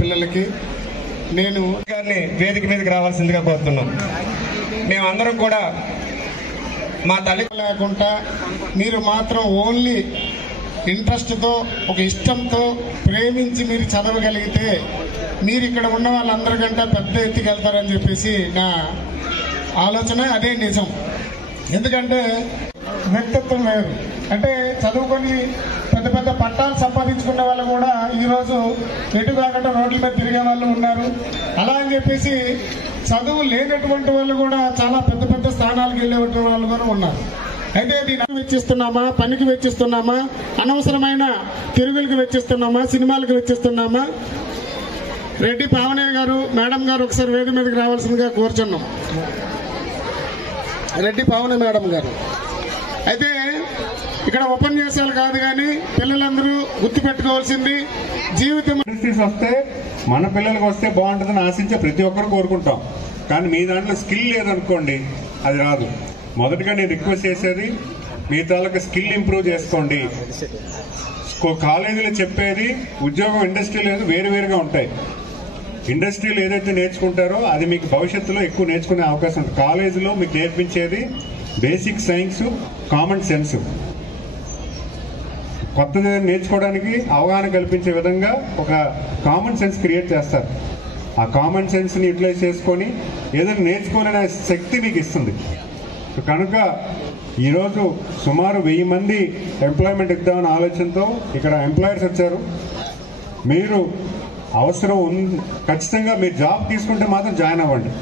పిల్లలకి నేను గారిని వేదిక మీదకి రావాల్సిందిగా కోరుతున్నాం. మేమందరం కూడా మా తల్లి లేకుండా మీరు మాత్రం ఓన్లీ ఇంట్రెస్ట్తో ఒక ఇష్టంతో ప్రేమించి మీరు చదవగలిగితే మీరు ఇక్కడ ఉన్న వాళ్ళందరికంటే పెద్ద ఎత్తుకెళ్తారని చెప్పేసి నా ఆలోచన. అదే నిజం. ఎందుకంటే వ్యక్తిత్వం వేరు. అంటే చదువుకొని పెద్ద పెద్ద పట్టాలు సంపాదించుకున్న వాళ్ళు కూడా ఈరోజు ఎటు కాకుండా రోడ్ల మీద తిరిగే వాళ్ళు ఉన్నారు. అలా అని చెప్పేసి చదువు లేనటువంటి వాళ్ళు కూడా చాలా పెద్ద పెద్ద స్థానాలకు వెళ్ళేటువంటి వాళ్ళు కూడా ఉన్నారు. అయితే దీన్ని వెచ్చిస్తున్నామా, పనికి వెచ్చిస్తున్నామా, అనవసరమైన తిరుగులకు వెచ్చిస్తున్నామా, సినిమాలకు వెచ్చిస్తున్నామా? రెడ్డి పావనయ్య గారు మేడం గారు ఒకసారి వేదిక మీదకి రావాల్సిందిగా కోరుచున్నాం. రెడ్డి పావనయ్య మేడం గారు. అయితే ఇక్కడ ఉపన్యాసాలు కాదు కానీ పిల్లలందరూ గుర్తుపెట్టుకోవాల్సింది జీవితం వస్తే మన పిల్లలకు వస్తే బాగుంటుందని ఆశించే ప్రతి ఒక్కరు కోరుకుంటాం. కానీ మీ దాంట్లో స్కిల్ లేదనుకోండి, అది రాదు. మొదటగా నేను రిక్వెస్ట్ చేసేది మీ తాలూకా స్కిల్ ఇంప్రూవ్ చేసుకోండి. కాలేజీలో చెప్పేది ఉద్యోగం, ఇండస్ట్రీ లేదు, వేరువేరుగా ఉంటాయి. ఇండస్ట్రీలో ఏదైతే నేర్చుకుంటారో అది మీకు భవిష్యత్తులో ఎక్కువ నేర్చుకునే అవకాశం ఉంటుంది. కాలేజీలో మీకు నేర్పించేది బేసిక్ సైన్స్, కామన్ సెన్స్. కొత్తది నేర్చుకోవడానికి అవగాహన కల్పించే విధంగా ఒక కామన్ సెన్స్ క్రియేట్ చేస్తారు. ఆ కామన్ సెన్స్ని యూటిలైజ్ చేసుకొని ఏదైనా నేర్చుకోవాలనే శక్తి మీకు ఇస్తుంది. కనుక ఈరోజు సుమారు 1000 మంది ఎంప్లాయ్మెంట్ ఇద్దామనే ఆలోచనతో ఇక్కడ ఎంప్లాయర్స్ వచ్చారు. మీరు అవసరం ఖచ్చితంగా మీరు జాబ్ తీసుకుంటే మాత్రం జాయిన్ అవ్వండి.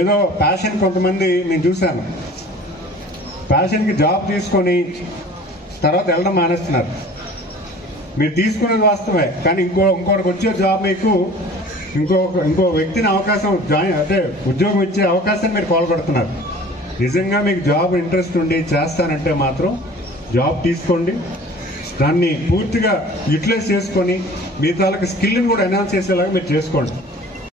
ఏదో ప్యాషన్, కొంతమంది నేను చూశాను ప్యాషన్కి జాబ్ తీసుకొని తర్వాత వెళ్ళడం మానేస్తున్నారు. మీరు తీసుకునేది వాస్తవే, కానీ ఇంకోటికి వచ్చే జాబ్ మీకు ఇంకో వ్యక్తిని అవకాశం ఉద్యోగం ఇచ్చే అవకాశాన్ని మీరు పాల్పడుతున్నారు. నిజంగా మీకు జాబ్ ఇంట్రెస్ట్ ఉండి చేస్తానంటే మాత్రం జాబ్ తీసుకోండి. దాన్ని పూర్తిగా యూటిలైజ్ చేసుకొని మీ తాలూకు స్కిల్ని కూడా ఎన్హాన్స్ చేసేలాగా మీరు చేసుకోండి.